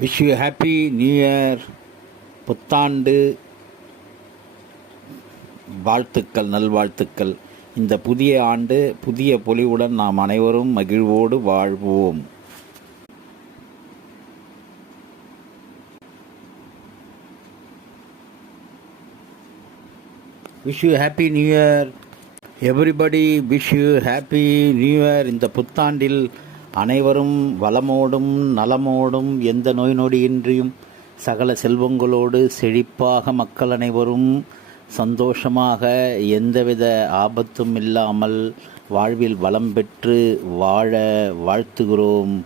Wish you happy new year. புத்தாண்டு வாழ்த்துக்கள், நல்வாழ்த்துக்கள். இந்த புதிய ஆண்டு புதிய பொலிவுடன் நாம் அனைவரும் மகிழ்வோடு வாழ்வோம். Wish you happy new year everybody. Wish you happy new year. இந்த புத்தாண்டில் அனைவரும் வளமோடும் நலமோடும் எந்த நோய் நொடியின்றியும் சகல செல்வங்களோடு செழிப்பாக மக்கள் அனைவரும் சந்தோஷமாக எந்தவித ஆபத்தும் இல்லாமல் வாழ்வில் வளம் பெற்று வாழ வாழ்த்துகிறோம்.